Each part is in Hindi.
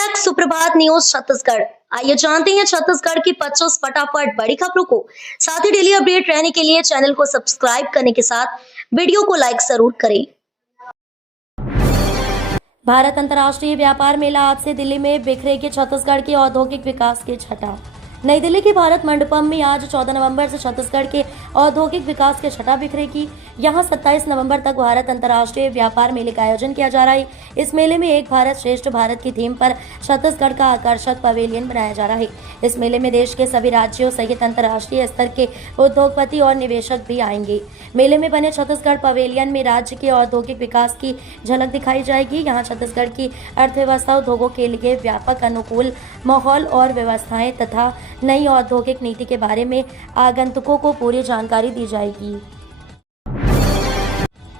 बैक सुप्रभात न्यूज छत्तीसगढ़। आइए जानते हैं छत्तीसगढ़ की 25 फटाफट बड़ी खबरों को। साथ ही डेली अपडेट रहने के लिए चैनल को सब्सक्राइब करने के साथ वीडियो को लाइक जरूर करें। भारत अंतर्राष्ट्रीय व्यापार मेला आज से दिल्ली में बिखरेगी छत्तीसगढ़ के औद्योगिक विकास की छटा। नई दिल्ली के भारत मंडपम में आज 14 नवंबर से छत्तीसगढ़ के औद्योगिक विकास की छटा बिखरेगी। यहां 27 नवंबर तक भारत अंतर्राष्ट्रीय व्यापार मेले का आयोजन किया जा रहा है। इस मेले में एक भारत श्रेष्ठ भारत की थीम पर छत्तीसगढ़ का आकर्षक पवेलियन बनाया जा रहा है। इस मेले में देश के सभी राज्यों सहित अंतर्राष्ट्रीय स्तर के उद्योगपति और निवेशक भी आएंगे। मेले में बने छत्तीसगढ़ पवेलियन में राज्य के औद्योगिक विकास की झलक दिखाई जाएगी। यहाँ छत्तीसगढ़ की अर्थव्यवस्था उद्योगों के लिए व्यापक अनुकूल माहौल और व्यवस्थाएं तथा नई औद्योगिक नीति के बारे में आगंतुकों को पूरी जानकारी दी जाएगी।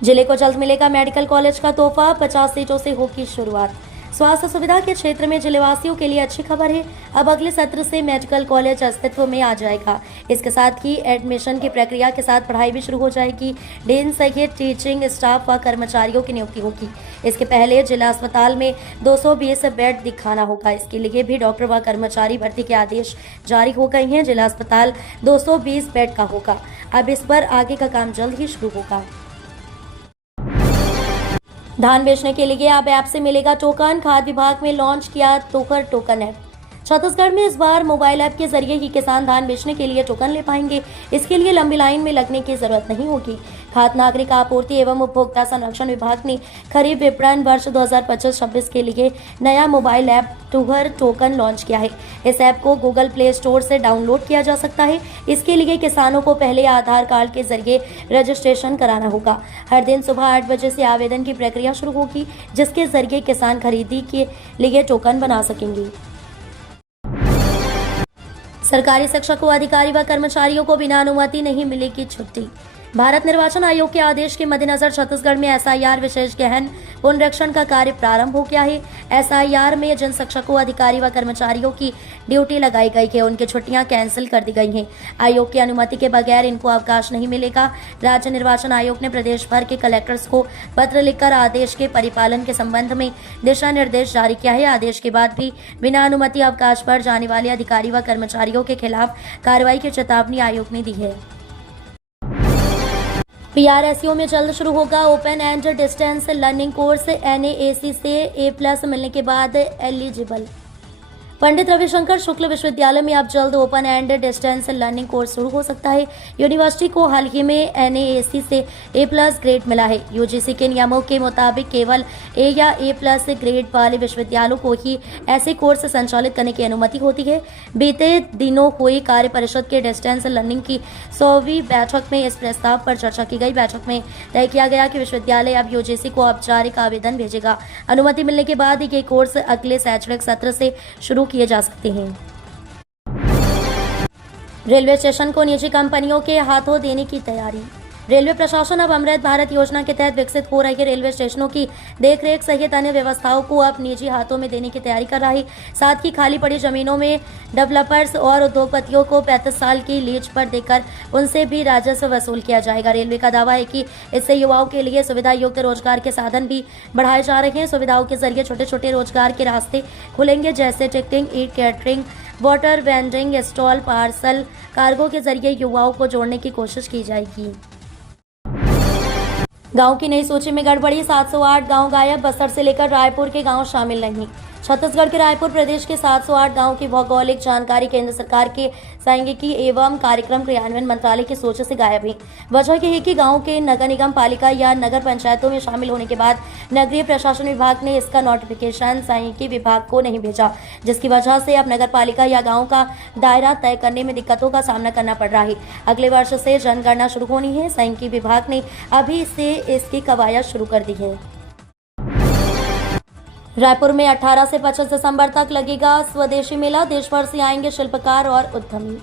जिले को जल्द मिलेगा मेडिकल कॉलेज का तोहफा, 50 सीटों से होगी शुरुआत। स्वास्थ्य सुविधा के क्षेत्र में जिलेवासियों के लिए अच्छी खबर है। अब अगले सत्र से मेडिकल कॉलेज अस्तित्व में आ जाएगा। इसके साथ ही एडमिशन की प्रक्रिया के साथ पढ़ाई भी शुरू हो जाएगी। डीन सहित टीचिंग स्टाफ व कर्मचारियों की नियुक्ति होगी। इसके पहले जिला अस्पताल में 220 बेड दिखाना होगा। इसके लिए भी डॉक्टर व कर्मचारी भर्ती के आदेश जारी हो गए हैं। जिला अस्पताल 220 बेड का होगा। अब इस पर आगे का काम जल्द ही शुरू होगा। धान बेचने के लिए अब ऐप से मिलेगा टोकन। खाद्य विभाग में लॉन्च किया तोकर टोकन ऐप। छत्तीसगढ़ में इस बार मोबाइल ऐप के जरिए ही किसान धान बेचने के लिए टोकन ले पाएंगे। इसके लिए लंबी लाइन में लगने की जरूरत नहीं होगी। खाद्य नागरिक आपूर्ति एवं उपभोक्ता संरक्षण विभाग ने खरीफ विपणन वर्ष 2025-26 के लिए नया मोबाइल ऐप तुहर टोकन लॉन्च किया है। इस ऐप को गूगल प्ले स्टोर से डाउनलोड किया जा सकता है। इसके लिए किसानों को पहले आधार कार्ड के जरिए रजिस्ट्रेशन कराना होगा। हर दिन सुबह 8 बजे से आवेदन की प्रक्रिया शुरू होगी, जिसके जरिए किसान खरीदी के लिए टोकन बना सकेंगे। सरकारी शिक्षकों, अधिकारी व कर्मचारियों को बिना अनुमति नहीं मिलेगी छुट्टी। भारत निर्वाचन आयोग के आदेश के मद्देनजर छत्तीसगढ़ में एसआईआर विशेष गहन पुनरीक्षण का कार्य प्रारंभ हो गया है। एसआईआर में जिन शिक्षकों, अधिकारी व कर्मचारियों की ड्यूटी लगाई गई है, उनकी छुट्टियां कैंसिल कर दी गई हैं। आयोग की अनुमति के बगैर इनको अवकाश नहीं मिलेगा। राज्य निर्वाचन आयोग ने प्रदेश भर के कलेक्टर्स को पत्र लिखकर आदेश के परिपालन के संबंध में दिशा निर्देश जारी किया है। आदेश के बाद भी बिना अनुमति अवकाश पर जाने वाले अधिकारी व कर्मचारियों के खिलाफ कार्रवाई की चेतावनी आयोग ने दी है। पीआरएसयू में जल्द शुरू होगा open and distance learning course. NAAC से A+ मिलने के बाद एलिजिबल। पंडित रविशंकर शुक्ल विश्वविद्यालय में अब जल्द open and distance learning course शुरू हो सकता है। यूनिवर्सिटी को हाल ही में एनएएसी से A+ ग्रेड मिला है। यूजीसी के नियमों के मुताबिक केवल A या A+ ग्रेड वाले विश्वविद्यालयों को ही ऐसे कोर्स संचालित करने की अनुमति होती है। बीते दिनों हुई कार्य परिषद के डिस्टेंस लर्निंग की 100वीं बैठक में इस प्रस्ताव पर चर्चा की गई। बैठक में तय किया गया कि विश्वविद्यालय अब यूजीसी को औपचारिक आवेदन भेजेगा। अनुमति मिलने के बाद ये कोर्स अगले शैक्षणिक सत्र से शुरू किए जा सकते हैं। रेलवे स्टेशन को निजी कंपनियों के हाथों देने की तैयारी। रेलवे प्रशासन अब अमृत भारत योजना के तहत विकसित हो रहे रेलवे स्टेशनों की देखरेख सहित अन्य व्यवस्थाओं को अब निजी हाथों में देने की तैयारी कर रहा है। साथ ही खाली पड़ी जमीनों में डेवलपर्स और उद्योगपतियों को 35 साल की लीज पर देकर उनसे भी राजस्व वसूल किया जाएगा। रेलवे का दावा है कि इससे युवाओं के लिए सुविधा युक्त रोजगार के साधन भी बढ़ाए जा रहे हैं। सुविधाओं के जरिए छोटे छोटे रोजगार के रास्ते खुलेंगे, जैसे ticketing, e catering, water vending stall, parcel cargo के जरिए युवाओं को जोड़ने की कोशिश की जाएगी। गांव की नई सूची में गड़बड़ी, 708 गांव गायब। बस्तर से लेकर रायपुर के गांव शामिल नहीं। छत्तीसगढ़ के रायपुर प्रदेश के 708 गांव की भौगोलिक जानकारी केंद्र सरकार के सांख्यिकी एवं कार्यक्रम क्रियान्वयन मंत्रालय की सूची से गायब है। वजह यह है कि गांव के नगर निगम पालिका या नगर पंचायतों में शामिल होने के बाद नगरीय प्रशासन विभाग ने इसका नोटिफिकेशन सांख्यिकी विभाग को नहीं भेजा, जिसकी वजह से अब नगर पालिका या गाँव का दायरा तय करने में दिक्कतों का सामना करना पड़ रहा है। अगले वर्ष से जनगणना शुरू होनी है। सांख्यिकी विभाग ने अभी से इसकी कवायद शुरू कर दी है। रायपुर में 18 से 25 दिसंबर तक लगेगा स्वदेशी मेला। देश भर से आएंगे शिल्पकार और उद्यमी।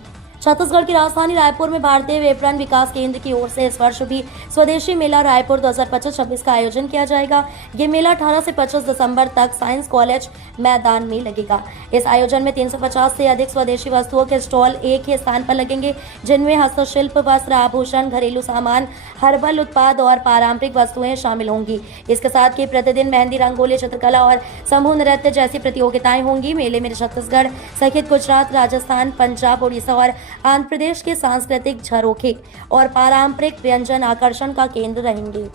छत्तीसगढ़ की राजधानी रायपुर में भारतीय विपणन विकास केंद्र की ओर से इस वर्ष भी स्वदेशी मेला रायपुर 2025-26 का आयोजन किया जाएगा। ये मेला 18 से 25 दिसंबर तक साइंस कॉलेज मैदान में लगेगा। इस आयोजन में 350 से अधिक स्वदेशी वस्तुओं के स्टॉल एक ही स्थान पर लगेंगे, जिनमें हस्तशिल्प, वस्त्र, आभूषण, घरेलू सामान, हर्बल उत्पाद और पारंपरिक वस्तुएं शामिल होंगी। इसके साथ ही प्रतिदिन मेहंदी, रंगोली, चित्रकला और समूह नृत्य जैसी प्रतियोगिताएं होंगी। मेले में छत्तीसगढ़ सहित गुजरात, राजस्थान, पंजाब, उड़ीसा और आंध्र प्रदेश के सांस्कृतिक झरोखे और पारंपरिक व्यंजन आकर्षण का केंद्र रहेंगे।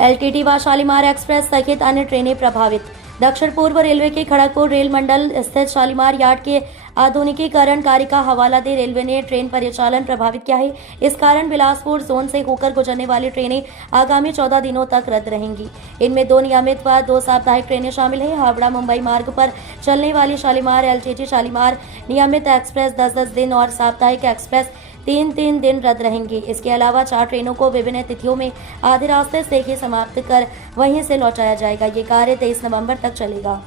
एलटीटी व शालीमार एक्सप्रेस सहित अन्य ट्रेनें प्रभावित। दक्षिण पूर्व रेलवे के खड़गपुर रेल मंडल स्थित शालीमार यार्ड के आधुनिकीकरण कार्य का हवाला दे रेलवे ने ट्रेन परिचालन प्रभावित किया है। इस कारण बिलासपुर जोन से होकर गुजरने वाली ट्रेनें आगामी 14 दिनों तक रद्द रहेंगी। इनमें 2 नियमित व 2 साप्ताहिक ट्रेनें शामिल हैं। हावड़ा मुंबई मार्ग पर चलने वाली शालीमार एलटीटी शालीमार नियमित एक्सप्रेस 10-10 दिन और साप्ताहिक एक्सप्रेस 3-3 दिन रद्द रहेंगी। इसके अलावा 4 ट्रेनों को विभिन्न तिथियों में आधे रास्ते से ही समाप्त कर वहीं से लौटाया जाएगा। ये कार्य 23 नवंबर तक चलेगा।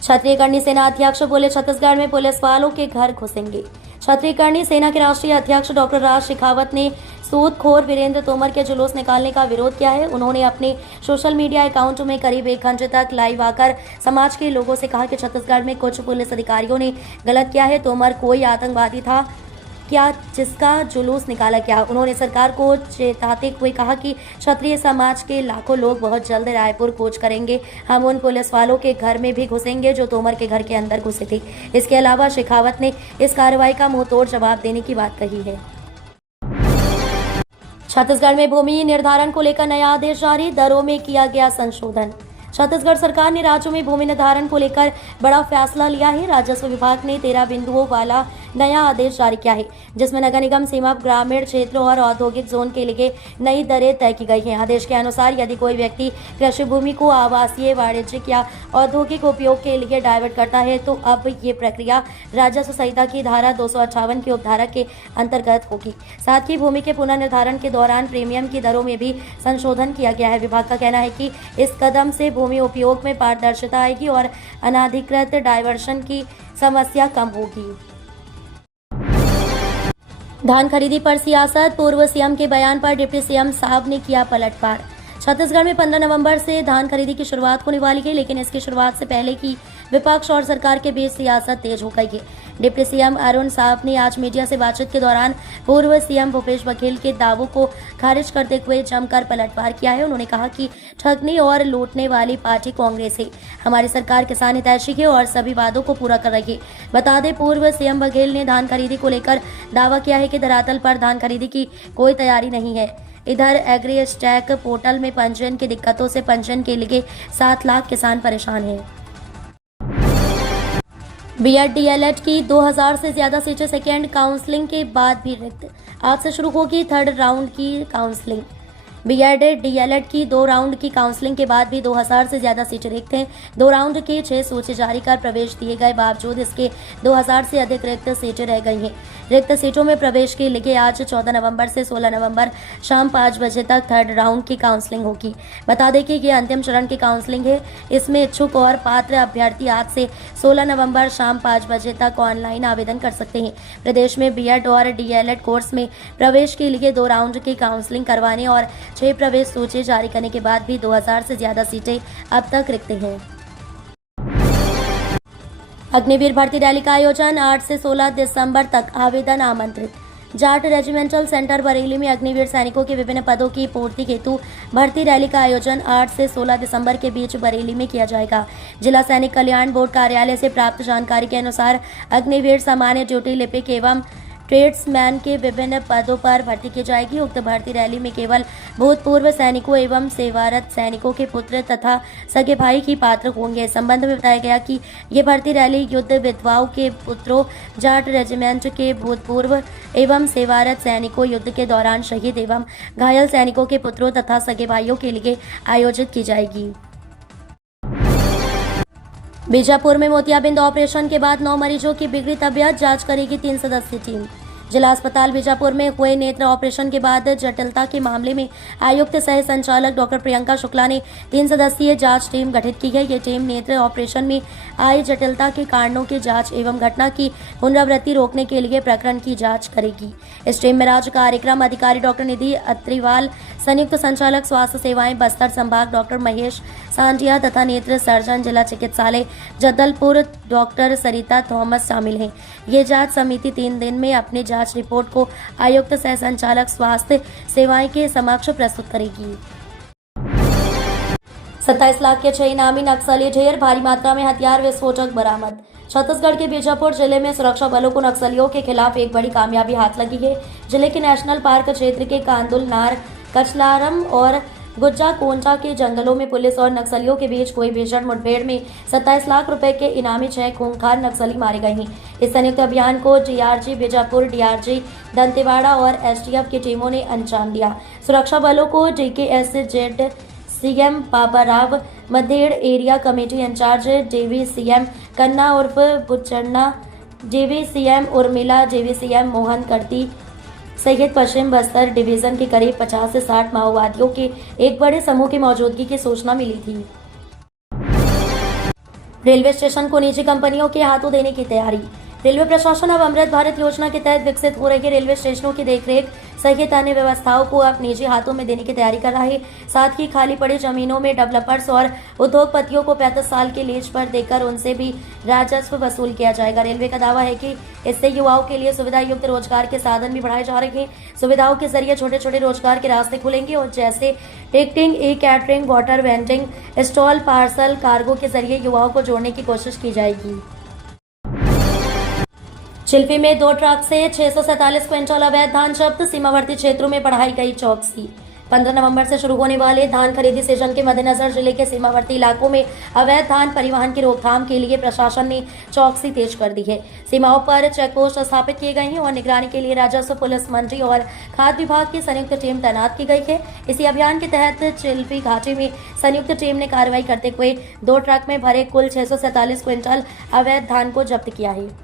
क्षत्रिय कर्णी सेना अध्यक्ष बोले, छत्तीसगढ़ में पुलिस वालों के घर घुसेंगे। क्षत्रिय कर्णी सेना के राष्ट्रीय अध्यक्ष डॉक्टर राज शेखावत ने सूदखोर वीरेंद्र तोमर के जुलूस निकालने का विरोध किया है। उन्होंने अपने सोशल मीडिया अकाउंट में करीब 1 घंटे तक लाइव आकर समाज के लोगों से कहा कि छत्तीसगढ़ में कुछ पुलिस अधिकारियों ने गलत किया है। तोमर कोई आतंकवादी था क्या जिसका जुलूस निकाला गया। उन्होंने सरकार को चेताते हुए कहा कि क्षत्रिय समाज के लाखों लोग बहुत जल्द रायपुर कूच करेंगे। हम उन पुलिस वालों के घर में भी घुसेंगे जो तोमर के घर के अंदर घुसे थे। इसके अलावा शेखावत ने इस कार्रवाई का मुंहतोड़ जवाब देने की बात कही है। छत्तीसगढ़ में भूमि निर्धारण को लेकर नया आदेश जारी, दरों में किया गया संशोधन। छत्तीसगढ़ सरकार ने राज्यों में भूमि निर्धारण को लेकर बड़ा फैसला लिया है। राजस्व विभाग ने 13 बिंदुओं वाला नया आदेश जारी किया है, जिसमें नगर निगम सीमा, ग्रामीण क्षेत्रों और औद्योगिक जोन के लिए नई दरें तय की गई हैं। आदेश के अनुसार यदि कोई व्यक्ति कृषि भूमि को आवासीय, वाणिज्यिक या औद्योगिक उपयोग के लिए डाइवर्ट करता है तो अब ये प्रक्रिया राजस्व संहिता की धारा 258 की उपधारा के अंतर्गत होगी। साथ ही भूमि के पुनर्निर्धारण के दौरान प्रीमियम की दरों में भी संशोधन किया गया है। विभाग का कहना है कि इस कदम से भूमि उपयोग में पारदर्शिता आएगी और अनाधिकृत डाइवर्शन की समस्या कम होगी। धान खरीदी पर सियासत, पूर्व सीएम के बयान पर डिप्टी सीएम साहब ने किया पलटवार। छत्तीसगढ़ में 15 नवंबर से धान खरीदी की शुरुआत होने वाली है, लेकिन इसकी शुरुआत से पहले की विपक्ष और सरकार के बीच सियासत तेज हो गई है। डिप्टी सीएम अरुण साहब ने आज मीडिया से बातचीत के दौरान पूर्व सीएम भूपेश बघेल के दावों को खारिज करते हुए जमकर पलटवार किया है। उन्होंने कहा कि ठगने और लूटने वाली पार्टी कांग्रेस है। हमारी सरकार किसान हितैषी है और सभी वादों को पूरा कर रही है। बता दें, पूर्व सीएम बघेल ने धान खरीदी को लेकर दावा किया है कि धरातल पर धान खरीदी की कोई तैयारी नहीं है। इधर एग्री स्टैक पोर्टल में पंजीयन की दिक्कतों से पंजीयन के लिए 7 लाख किसान परेशान हैं। बीएड डीएलएड की 2000 से ज्यादा सीटें सेकेंड काउंसलिंग के बाद भी रिक्त। आज से शुरू होगी 3rd राउंड की काउंसलिंग। बीएड डीएलएड की 2 राउंड की काउंसलिंग के बाद भी 2000 से ज्यादा सीटें रिक्त हैं। 2 राउंड की 6 सूची जारी कर प्रवेश दिए गए बावजूद इसके 2000 से अधिक रिक्त सीटें रह गई हैं। रिक्त सीटों में प्रवेश के लिए आज 14 नवंबर से 16 नवंबर शाम 5 बजे तक 3rd राउंड की काउंसलिंग होगी। बता दें कि ये अंतिम चरण की काउंसलिंग है। इसमें इच्छुक और पात्र अभ्यर्थी आज से 16 नवंबर शाम 5 बजे तक ऑनलाइन आवेदन कर सकते हैं। प्रदेश में बीएड और डीएलएड कोर्स में प्रवेश के लिए 2 राउंड की काउंसलिंग करवाने और 6 प्रवेश सूची जारी करने के बाद भी 2000 से ज्यादा सीटें अब तक रिक्त हैं। अग्निवीर भर्ती रैली का आयोजन 8 से 16 दिसंबर तक, आवेदन आमंत्रित। जाट रेजिमेंटल सेंटर बरेली में अग्निवीर सैनिकों के विभिन्न पदों की पूर्ति हेतु भर्ती रैली का आयोजन 8 से 16 दिसंबर के बीच बरेली में किया जाएगा। जिला सैनिक कल्याण बोर्ड कार्यालय से प्राप्त जानकारी के अनुसार अग्निवीर सामान्य ड्यूटी, लिपिक एवं ट्रेड्समैन के विभिन्न पदों पर भर्ती की जाएगी। उक्त भर्ती रैली में केवल भूतपूर्व सैनिकों एवं सेवारत सैनिकों के पुत्र तथा सगे भाई ही पात्र होंगे। इस संबंध में बताया गया कि ये भर्ती रैली युद्ध विधवाओं के पुत्रों, जाट रेजिमेंट के भूतपूर्व एवं सेवारत सैनिकों, युद्ध के दौरान शहीद एवं घायल सैनिकों के पुत्रों तथा सगे भाइयों के लिए आयोजित की जाएगी। बीजापुर में मोतियाबिंद ऑपरेशन के बाद 9 मरीजों की बिगड़ी तबीयत, जांच करेगी 3 सदस्यीय टीम। जिला अस्पताल बीजापुर में हुए नेत्र ऑपरेशन के बाद जटिलता के मामले में आयुक्त सह संचालक डॉक्टर प्रियंका शुक्ला ने 3 सदस्यीय जांच टीम गठित की है। ये टीम नेत्र ऑपरेशन में आई जटिलता के कारणों की जांच एवं घटना की पुनरावृत्ति रोकने के लिए प्रकरण की जांच करेगी। इस टीम में राज्य कार्यक्रम अधिकारी डॉक्टर निधि अत्रिवाल, संयुक्त संचालक स्वास्थ्य सेवाएं बस्तर संभाग डॉक्टर महेश सांडिया तथा नेत्र सर्जन जिला चिकित्सालय जदलपुर डॉक्टर सरिता थॉमस शामिल हैं। ये जांच समिति 3 दिन में अपनी जांच रिपोर्ट को आयुक्त सह संचालक स्वास्थ्य सेवाएं के समक्ष प्रस्तुत करेगी। 27 लाख के 6 इनामी नक्सली ढेर, भारी मात्रा में हथियार विस्फोटक बरामद। छत्तीसगढ़ के बीजापुर जिले में सुरक्षा बलों को नक्सलियों के खिलाफ एक बड़ी कामयाबी हाथ लगी है। जिले के नेशनल पार्क क्षेत्र के कांदुल नार, कचलारम और गुज्जा कोंटा के जंगलों में पुलिस और नक्सलियों के बीच हुई भीषण मुठभेड़ में 27 लाख रुपए के इनामी 6 खूंखार नक्सली मारे गए हैं। इस संयुक्त अभियान को डीआरजी बीजापुर, डीआरजी दंतेवाड़ा और एसटीएफ की टीमों ने अंजाम दिया। सुरक्षा बलों को DKSZ CM Babarao, Madhed area committee incharge DVCM Kanna उर्फ बुचन्ना, डीवीसीएम उर्मिला, डीवीसीएम मोहन करती सहित पश्चिम बस्तर डिवीजन के करीब 50 से 60 माओवादियों के एक बड़े समूह की मौजूदगी की सूचना मिली थी। रेलवे स्टेशन को निजी कंपनियों के हाथों देने की तैयारी। रेलवे प्रशासन अब अमृत भारत योजना के तहत विकसित हो रहे रेलवे स्टेशनों की देखरेख सहित अन्य व्यवस्थाओं को अब निजी हाथों में देने की तैयारी कर रहा है। साथ ही खाली पड़ी जमीनों में डेवलपर्स और उद्योगपतियों को 35 साल के लीज पर देकर उनसे भी राजस्व वसूल किया जाएगा। रेलवे का दावा है कि इससे युवाओं के लिए सुविधा युक्त रोजगार के साधन भी बढ़ाए जा रहे हैं। सुविधाओं के जरिए छोटे छोटे रोजगार के रास्ते खुलेंगे और जैसे ticketing, e catering, water vending stall, parcel, cargo के जरिए युवाओं को जोड़ने की कोशिश की जाएगी। चिल्फी में 2 ट्रक से 647 क्विंटल अवैध धान जब्त, सीमावर्ती क्षेत्रों में बढ़ाई गई चौकसी। 15 नवंबर से शुरू होने वाले धान खरीदी सीजन के मद्देनजर जिले के सीमावर्ती इलाकों में अवैध धान परिवहन की रोकथाम के लिए प्रशासन ने चौकसी तेज कर दी है। सीमाओं पर चेकपोस्ट स्थापित किए गए हैं और निगरानी के लिए राजस्व, पुलिस, मंडी और खाद्य विभाग की संयुक्त टीम तैनात की गई है। इसी अभियान के तहत चिल्फी घाटी में संयुक्त टीम ने कार्रवाई करते हुए 2 ट्रक में भरे कुल 647 क्विंटल अवैध धान को जब्त किया है।